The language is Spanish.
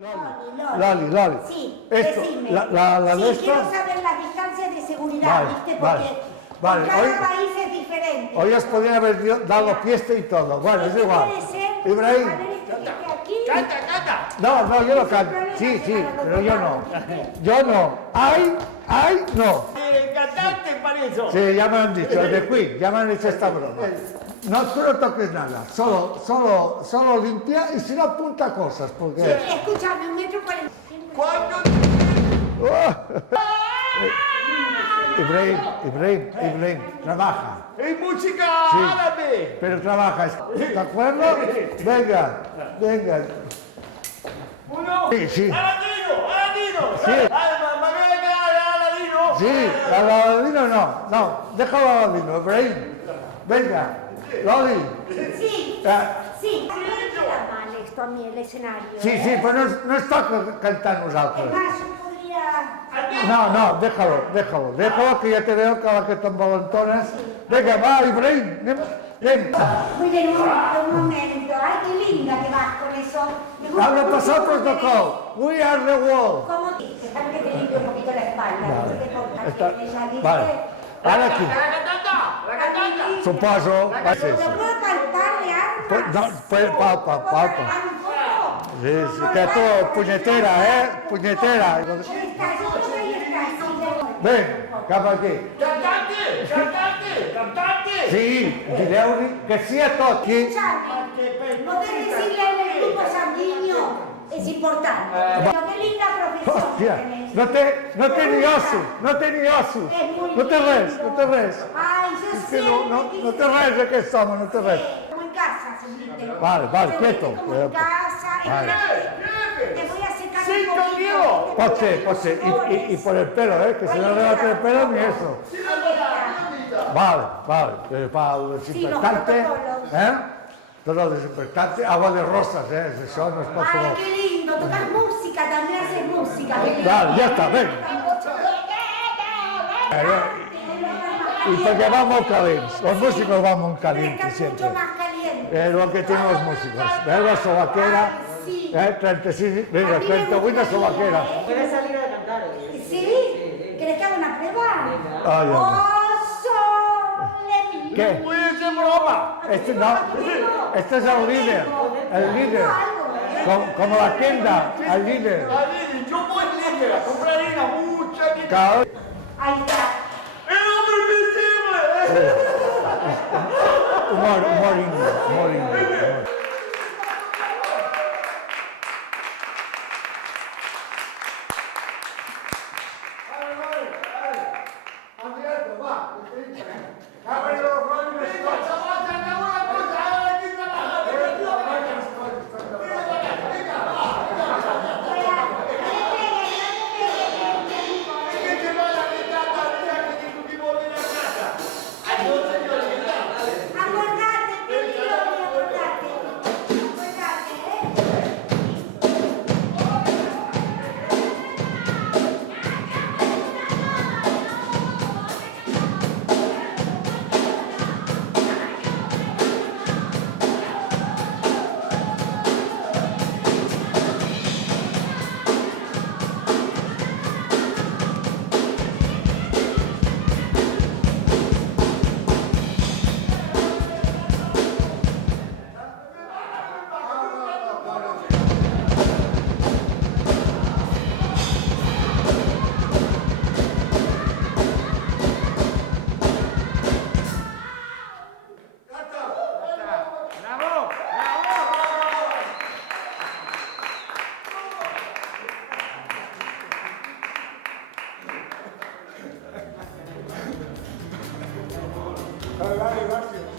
Lali. Sí, esto, decime. la sí, de esto. quiero saber las distancias de seguridad, ¿viste? Porque vale. cada Hoy, país es diferente. hoy os podían haber dado fiesta y todo. Bueno, es igual. Puede ser, Ibrahim. aquí. Canta. No, yo lo canto. Sí, pero yo no. Yo no. Ay, no. El cantante para eso. Sí, ya me han dicho, el de Queen, ya me han hecho esta broma. No, tú no toques nada, solo limpia y si no apunta cosas, porque... Sí, escúchame, 1,40 m. ¿Cuándo? Ibrahim, trabaja. ¡Es música Sí. árabe! Pero trabaja, ¿de acuerdo? Venga. Uno. Sí. ¡Aladino! Sí. ¡Aladino! Sí, al Aladino no, déjalo al Aladino, Ibrahim. Venga, Loli. Sí, Ah, sí. No me queda mal esto a mí, el escenario. sí, però no es toca cantar Es nosaltres. más, yo podría... No, déjalo, que ya te veo cada que t'envalentones. Venga, va, Ibrahim, anem. Muy bien, un momento. Ay, qué linda que vas con eso. Me gusta Habla mucho nosotros, cómo te Doctor. We are the world. ¿Cómo te déjame que te limpie un poquito la espalda? Vale. Porque por Está- aquí ya viste. vale. Ara aquí, ¡La cantata! suposo, va ser ¿Lo sí. puedo palpar de armas? Pues, no, pues, palpa. ¿Puedo palpar un poco? Sí, que tú, punyetera, punyetera. Ahí está, yo creo que ahí está, sí, de Ven, cap aquí. ¡Cantante! Sí, direu que sí a tot. Aquí. Escuchame, poder decirle al grupo sanguíneo es importante. Pero qué linda profesión Hòstia, tenés. no té ni ossos, no té res. Ay, yo És que siempre no té res aquest home, no té res. Como en casa, se siente. Vale, Se quieto. siente como en casa. Vale. Te voy a secar Sí, un poquito. Diego. Pot ser, y por el pelo, que si no le va a tener pelo ni eso. Vale, para el desinfectante, todo el desinfectante, agua de rosas, eso no es Ay, para qué lindo. Tocas música, también haces música. Vale, ya está, ven. Y porque van muy calientes, los músicos van muy calientes Estás siempre. mucho más caliente. Es lo que tienen los músicos. ¿Ves la sobaquera? Sí. 36, A venga, mí me 31 gustaría, sobaquera. ¿Quieres salir a cantar? ¿Sí? ¿Querés que haga una prueba? Ay, Dios mío. ¡Oh, sole mio! ¿Qué? ¡Voy a hacer broma! Este no, este es el líder, como la tienda, el líder. Yo voy líder a comprar harina mucha que... Claro. Ahí está. ¡El hombre invisible! Humor indio. Acordate, Pilioni, acordate. Gracias.